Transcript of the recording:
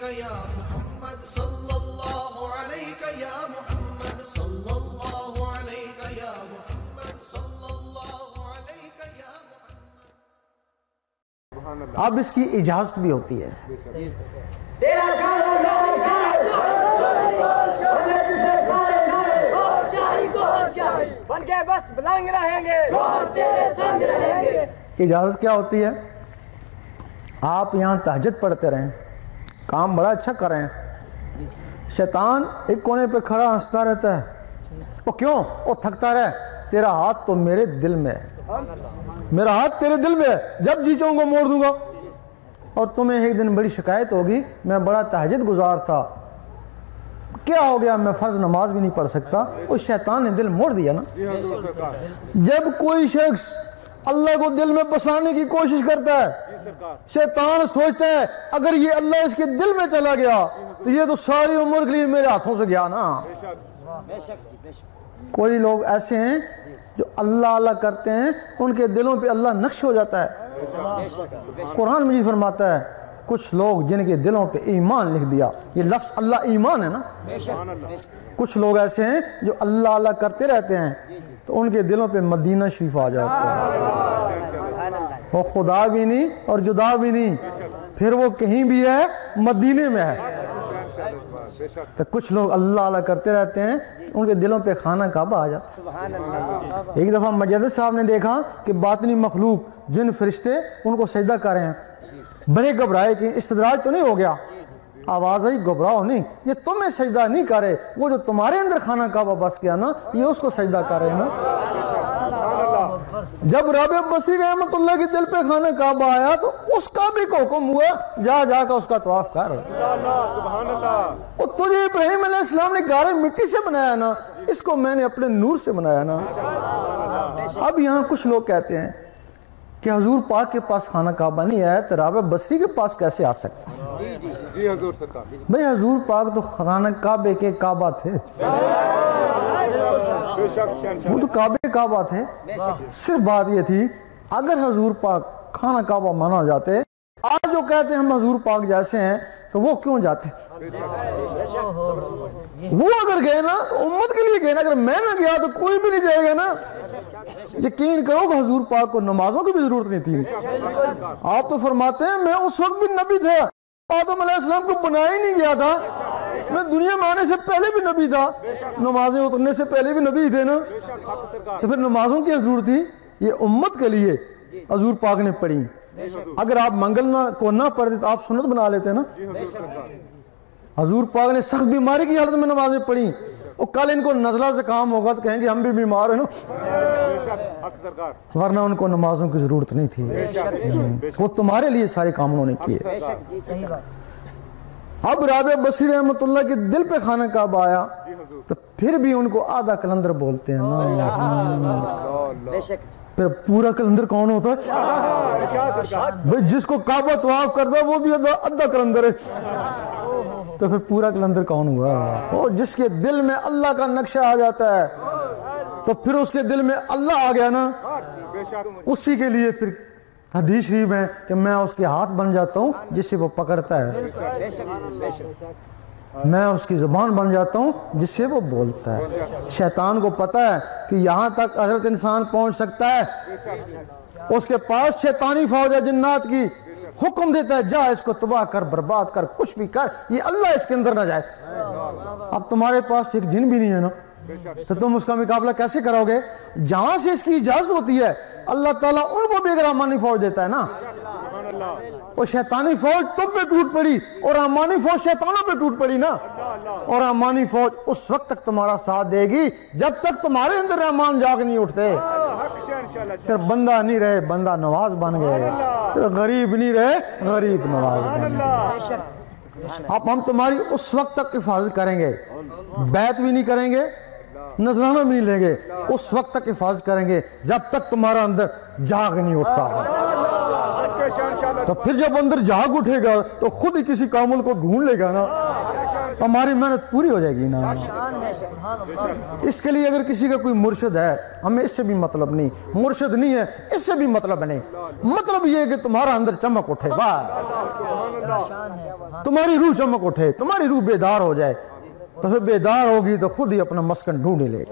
علیک یا محمد صلی اللہ علیک یا محمد صلی اللہ علیک یا محمد صلی اللہ علیک یا محمد. اب اس کی اجازت بھی ہوتی ہے. بن کے بس بلنگ رہیں گے اور تیرے سنگ رہیں گے. اجازت کیا ہوتی ہے؟ آپ یہاں تہجد پڑھتے رہیں، کام بڑا اچھا کریں، شیطان ایک کونے پہ کھڑا ہنستا رہتا ہے. وہ کیوں؟ وہ تھکتا رہے. تیرا ہاتھ تو میرے دل میں ہے، میرا ہاتھ تیرے دل میں ہے، جب جی چاہوں گا موڑ دوں گا. اور تمہیں ایک دن بڑی شکایت ہوگی میں بڑا تہجد گزار تھا، کیا ہو گیا میں فرض نماز بھی نہیں پڑھ سکتا. اس شیطان نے دل موڑ دیا نا. جب کوئی شخص اللہ کو دل میں بسانے کی کوشش کرتا ہے، شیطان سوچتا ہے اگر یہ اللہ اس کے دل میں چلا گیا تو یہ تو ساری عمر کے لیے میرے ہاتھوں سے گیا نا. کوئی لوگ ایسے ہیں جو اللہ اللہ کرتے ہیں، ان کے دلوں پہ اللہ نقش ہو جاتا ہے. قرآن مجید فرماتا ہے کچھ لوگ جن کے دلوں پہ ایمان لکھ دیا. یہ لفظ اللہ ایمان ہے نا. کچھ لوگ ایسے ہیں جو اللہ اللہ کرتے رہتے ہیں تو ان کے دلوں پہ مدینہ شریف آ جاتا ہے. وہ خدا بھی نہیں اور جدا بھی نہیں، پھر وہ کہیں بھی ہے، مدینے میں ہے. تو کچھ لوگ اللہ اللہ کرتے رہتے ہیں، ان کے دلوں پہ خانہ کعبہ آ جاتا ہے. ایک دفعہ مجدد صاحب نے دیکھا کہ باطنی مخلوق جن فرشتے ان کو سجدہ کر رہے ہیں. بڑے گھبرائے کہ استدراج تو نہیں ہو گیا. آواز آئی گھبراؤ نہیں، یہ تمہیں سجدہ نہیں کرے، وہ جو تمہارے اندر خانہ کعبہ بس گیا نا یہ اس کو سجدہ کر رہے ہیں نا. جب رابع بصری رحمت اللہ کے دل پہ خانہ کعبہ آیا تو اس کعبے کو حکم ہوا جا جا کر اس کا طواف کر. اور تجھے ابراہیم علیہ السلام نے گارے مٹی سے بنایا نا، اس کو میں نے اپنے نور سے بنایا نا. اب یہاں کچھ لوگ کہتے ہیں کہ حضور پاک کے پاس خانہ کعبہ نہیں آیا تو رابع بصری کے پاس کیسے آ سکتا ہے؟ جی حضور سرکار. بھئی حضور پاک تو خانہ کعبے کے کعبہ تھے، وہ تو کعبے کعبہ تھے. صرف بات یہ تھی اگر حضور پاک خانہ کعبہ مانا جاتے، آج جو کہتے ہیں ہم حضور پاک جیسے ہیں تو وہ کیوں جاتے؟ وہ اگر گئے نا تو امت کے لیے گئے نا، اگر میں نہ گیا تو کوئی بھی نہیں جائے گا نا. یقین کرو کہ حضور پاک کو نمازوں کی بھی ضرورت نہیں تھی. آپ تو فرماتے ہیں میں اس وقت بھی نبی تھا، آدم علیہ السلام کو بنایا ہی نہیں گیا تھا، میں دنیا میں آنے سے پہلے بھی نبی تھا، نمازیں اترنے سے پہلے بھی نبی تھے نا. تو پھر نمازوں کی ضرورت تھی، یہ امت کے لیے حضور پاک نے پڑھی. اگر آپ منگل کو نہ پڑھتے تو آپ سنت بنا لیتے نا. حضور پاک نے سخت بیماری کی حالت میں نمازیں پڑھی، اور کل ان کو نزلہ زکام ہوگا تو کہیں گے ہم بھی بیمار ہیں نا، ورنہ ان کو نمازوں کی ضرورت نہیں تھی. وہ تمہارے لیے سارے کام انہوں نے کیے. اب رابع بصری رحمت اللہ کے دل پہ خانہ کعبہ آیا تو پھر بھی ان کو آدھا کلندر بولتے ہیں نا. پھر پورا کلندر کون ہوتا ہے؟ بھئی جس کو کعبہ طواف کرتا ہے وہ بھی آدھا کلندر ہے. تو پھر پورا کلندر کون ہوا؟ اور جس کے دل میں اللہ کا نقشہ آ جاتا ہے تو پھر اس کے دل میں اللہ آ گیا نا. اسی کے لیے پھر حدیث شریف ہے کہ میں اس کے ہاتھ بن جاتا ہوں جس سے وہ پکڑتا ہے، میں اس کی زبان بن جاتا ہوں جس سے وہ بولتا ہے. شیطان کو پتا ہے کہ یہاں تک حضرت انسان پہنچ سکتا ہے، اس کے پاس شیطانی فوج ہے جنات کی، حکم دیتا ہے جا اس کو تباہ کر، برباد کر، کچھ بھی کر، یہ اللہ اس کے اندر نہ جائے. اب تمہارے پاس ایک جن بھی نہیں ہے نا تو تم اس کا مقابلہ کیسے کرو گے؟ جہاں سے اس کی اجازت ہوتی ہے اللہ تعالیٰ ان کو بھی ایک رحمانی فوج دیتا ہے نا. اور شیطانی فوج تم پہ ٹوٹ پڑی اور رحمانی فوج شیطانوں پہ ٹوٹ پڑی نا. اور رحمانی فوج اس وقت تک تمہارا ساتھ دے گی جب تک تمہارے اندر رحمان جاگ نہیں اٹھتے. پھر بندہ نہیں رہے بندہ نواز بن گئے، پھر غریب نہیں رہے غریب نواز بن گئے. اب ہم تمہاری اس وقت تک حفاظت کریں گے، بیعت بھی نہیں کریں گے، نذرانہ بھی نہیں لیں گے، اس وقت تک حفاظت کریں گے جب تک تمہارا اندر جاگ نہیں اٹھتا. تو پھر جب اندر جاگ اٹھے گا تو خود ہی کسی کامل کو ڈھونڈ لے گا نا. ہماری محنت پوری ہو جائے گی نا. اس کے لیے اگر کسی کا کوئی مرشد ہے, ہمیں اس سے بھی مطلب نہیں, مرشد نہیں ہے اس سے بھی مطلب نہیں, مطلب یہ ہے کہ تمہارا اندر چمک اٹھے, تمہاری روح چمک اٹھے, تمہاری روح بیدار ہو جائے, تو پھر بیدار ہوگی تو خود ہی اپنا مسکن ڈھونڈ لے گی.